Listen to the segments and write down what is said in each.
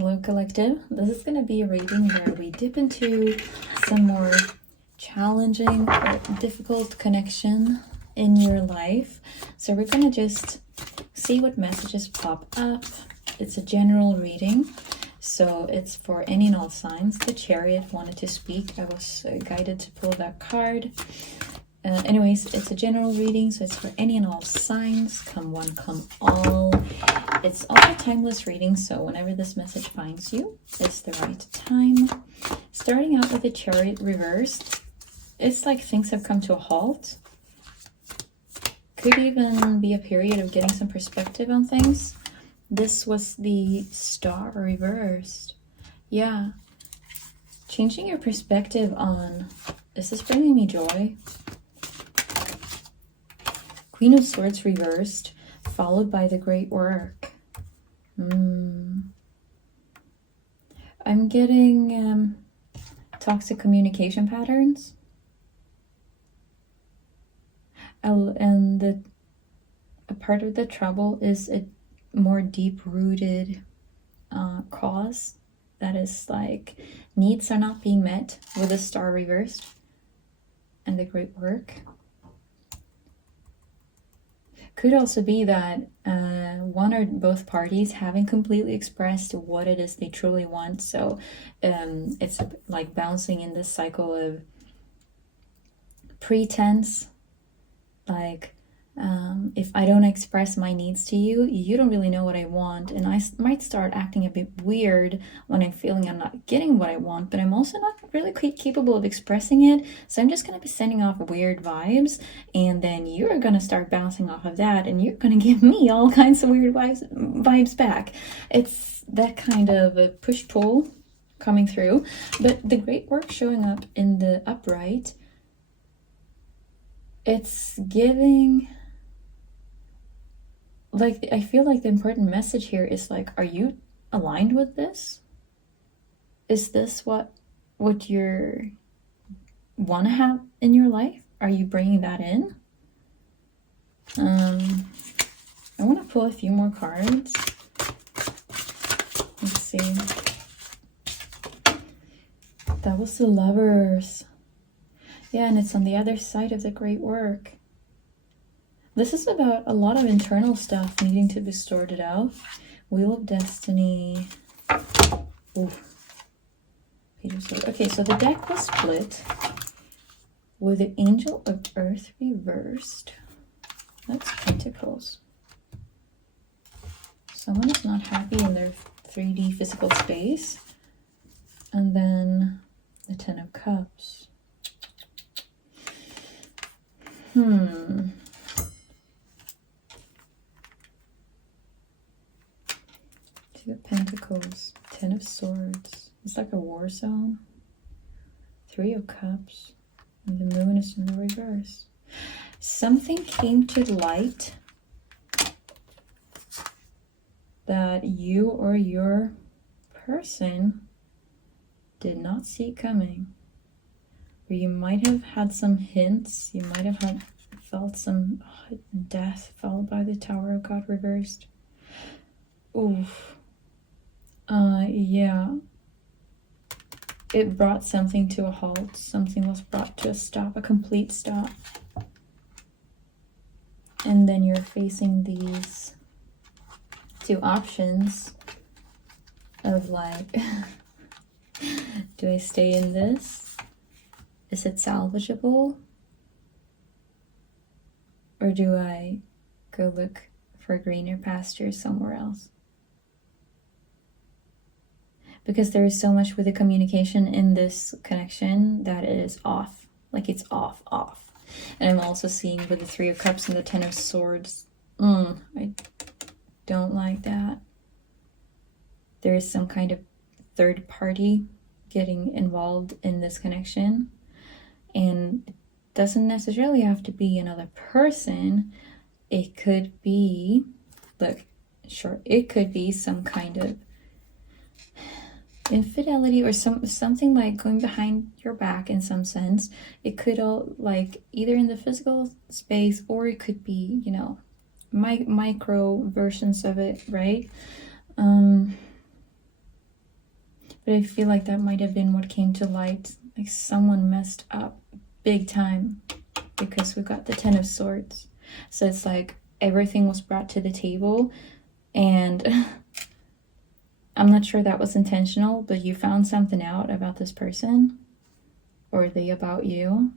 Hello collective. This is going to be a reading where we dip into some more challenging or difficult connection in your life. So we're going to just see what messages pop up. It's a general reading, so it's for any and all signs. The Chariot wanted to speak. I was guided to pull that card. Anyways, it's a general reading, so it's for any and all signs. Come one, come all. It's also a timeless reading, so whenever this message finds you, it's the right time. Starting out with the Chariot reversed, it's like things have come to a halt. Could even be a period of getting some perspective on things. This was the Star reversed. Yeah. Changing your perspective on, is this bringing me joy? Queen of Swords reversed, followed by the Great Work. I'm getting toxic communication patterns. And a part of the trouble is a more deep-rooted cause. That is like needs are not being met with the Star reversed and the Great Work. Could also be that one or both parties haven't completely expressed what it is they truly want. So it's like bouncing in this cycle of pretense. Like, if I don't express my needs to you, you don't really know what I want. And I might start acting a bit weird when I'm feeling I'm not getting what I want, but I'm also not really capable of expressing it. So I'm just going to be sending off weird vibes. And then you're going to start bouncing off of that. And you're going to give me all kinds of weird vibes back. It's that kind of a push-pull coming through. But the Great Work showing up in the upright, it's giving, like, I feel like the important message here is like, are you aligned with this? Is this what you want to have in your life? Are you bringing that in? I want to pull a few more cards. Let's see. That was the Lovers. Yeah, and it's on the other side of the Great Work. This is about a lot of internal stuff needing to be sorted out. Wheel of Destiny. Ooh. Okay, so the deck was split with the Angel of Earth reversed. That's Pentacles. Someone is not happy in their 3D physical space. And then the Ten of Cups. Two of Pentacles, Ten of Swords. It's like a war zone. Three of Cups, and the Moon is in the reverse. Something came to light that you or your person did not see coming. Or you might have had some hints. You might have felt some death followed by the Tower of God reversed. Oof. Yeah. It brought something to a halt. Something was brought to a stop, a complete stop. And then you're facing these two options of like, do I stay in this? Is it salvageable? Or do I go look for greener pastures somewhere else? Because there is so much with the communication in this connection that it is off. Like it's off. And I'm also seeing with the Three of Cups and the Ten of Swords. I don't like that. There is some kind of third party getting involved in this connection. And it doesn't necessarily have to be another person. It could be, it could be some kind of infidelity or something like going behind your back in some sense. It could all like either in the physical space, or it could be, you know, micro versions of it, right? But I feel like that might have been what came to light. Like someone messed up big time, because we got the Ten of Swords. So it's like everything was brought to the table, and I'm not sure that was intentional, but you found something out about this person, or they about you,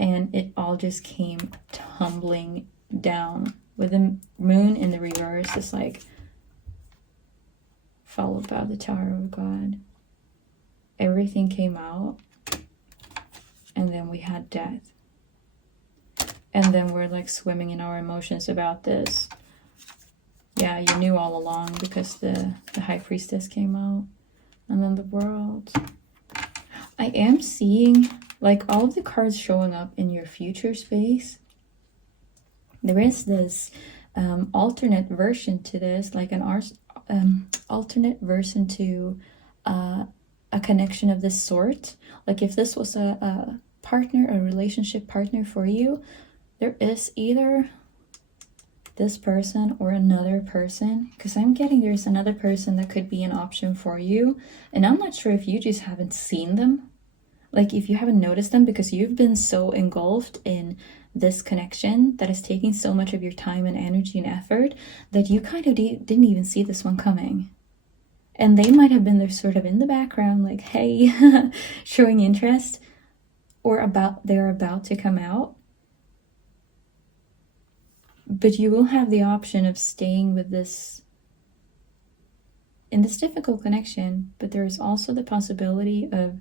and it all just came tumbling down with the moon in the reverse. It's like followed by the Tower of God. Everything came out, and then we had death, and then we're like swimming in our emotions about this. Yeah, you knew all along, because the High Priestess came out, and then the World. I am seeing like all of the cards showing up in your future space. There is this alternate version to this, like an alternate version to a connection of this sort. Like if this was a partner, a relationship partner for you, there is either this person or another person, because I'm getting there's another person that could be an option for you, and I'm not sure if you just haven't seen them, like if you haven't noticed them, because you've been so engulfed in this connection that is taking so much of your time and energy and effort that you kind of didn't even see this one coming. And they might have been there sort of in the background, like, hey, showing interest, or they're about to come out. But you will have the option of staying with this in this difficult connection, but there is also the possibility of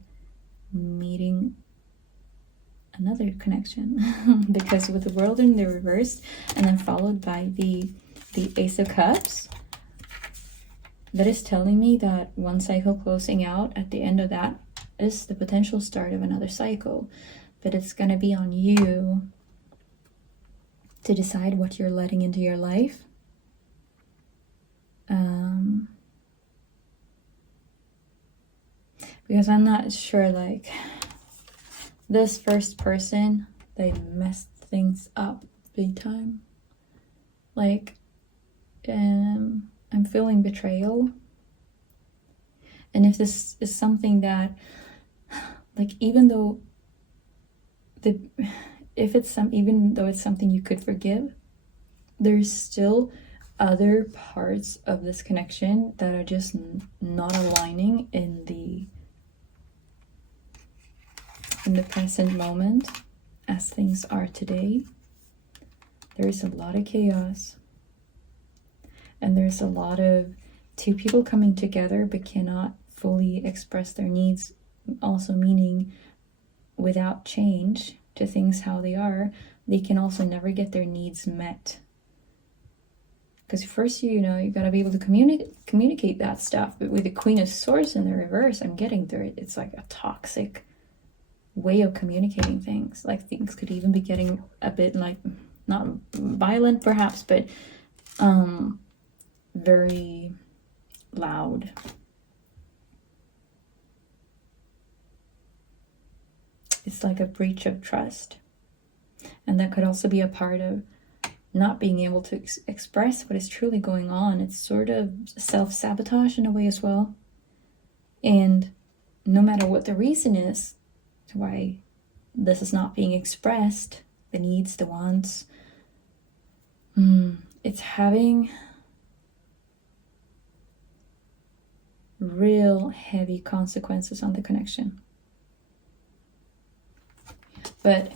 meeting another connection because with the World in the reverse and then followed by the Ace of Cups, that is telling me that one cycle closing out, at the end of that is the potential start of another cycle. But it's going to be on you to decide what you're letting into your life. Because I'm not sure, like, this first person, they messed things up big time. Like, I'm feeling betrayal. And if this is something that, like, even though it's something you could forgive, there's still other parts of this connection that are just not aligning in the present moment as things are today. There is a lot of chaos, and there's a lot of two people coming together but cannot fully express their needs, also meaning without change to things how they are, they can also never get their needs met. Because first, you gotta be able to communicate that stuff. But with the Queen of Swords in the reverse, I'm getting there. It's like a toxic way of communicating things. Like things could even be getting a bit like, not violent perhaps, but very loud. It's like a breach of trust. And that could also be a part of not being able to express what is truly going on. It's sort of self-sabotage in a way as well. And no matter what the reason is to why this is not being expressed, the needs, the wants, it's having real heavy consequences on the connection. But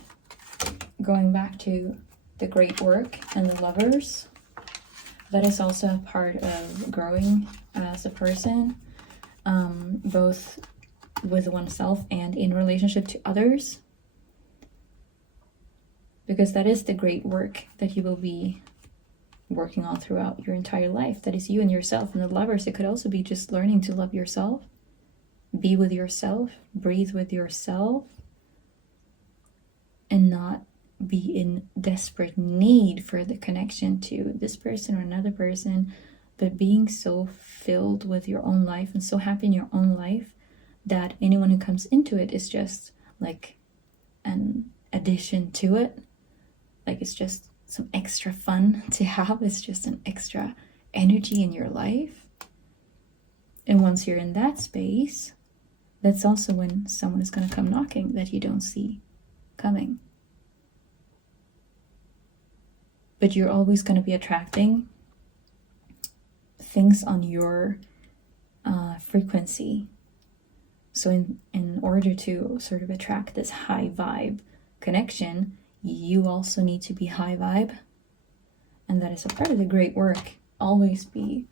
going back to the great work and the Lovers, that is also a part of growing as a person, both with oneself and in relationship to others, because that is the great work that you will be working on throughout your entire life. That is you and yourself. And the Lovers, it could also be just learning to love yourself, be with yourself, breathe with yourself, and not be in desperate need for the connection to this person or another person, but being so filled with your own life and so happy in your own life that anyone who comes into it is just like an addition to it. Like it's just some extra fun to have. It's just an extra energy in your life. And once you're in that space, that's also when someone is going to come knocking that you don't see coming. But you're always going to be attracting things on your frequency. So in order to sort of attract this high vibe connection, you also need to be high vibe. And that is a part of the great work. Always be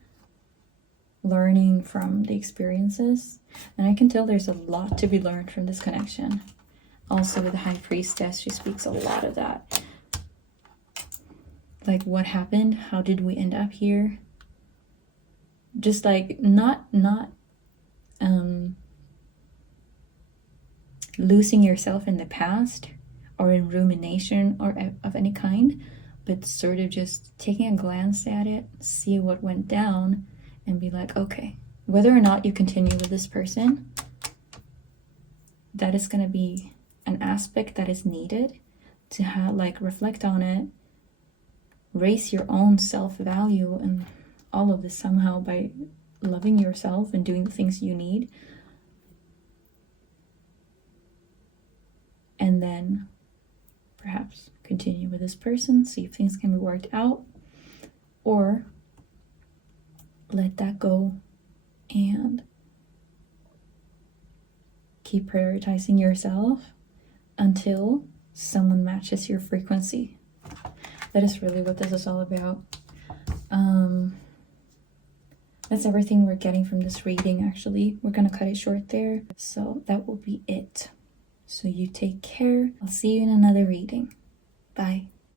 learning from the experiences. And I can tell there's a lot to be learned from this connection. Also with the High Priestess, she speaks a lot of that. Like, what happened? How did we end up here? Just like not losing yourself in the past or in rumination or of any kind, but sort of just taking a glance at it, see what went down, and be like, okay, whether or not you continue with this person, that is going to be an aspect that is needed to have, like, reflect on it, raise your own self-value and all of this somehow by loving yourself and doing the things you need. And then perhaps continue with this person, see if things can be worked out, or let that go and keep prioritizing yourself until someone matches your frequency. That is really what this is all about. That's everything we're getting from this reading, actually. We're gonna cut it short there. So that will be it. So you take care. I'll see you in another reading. Bye.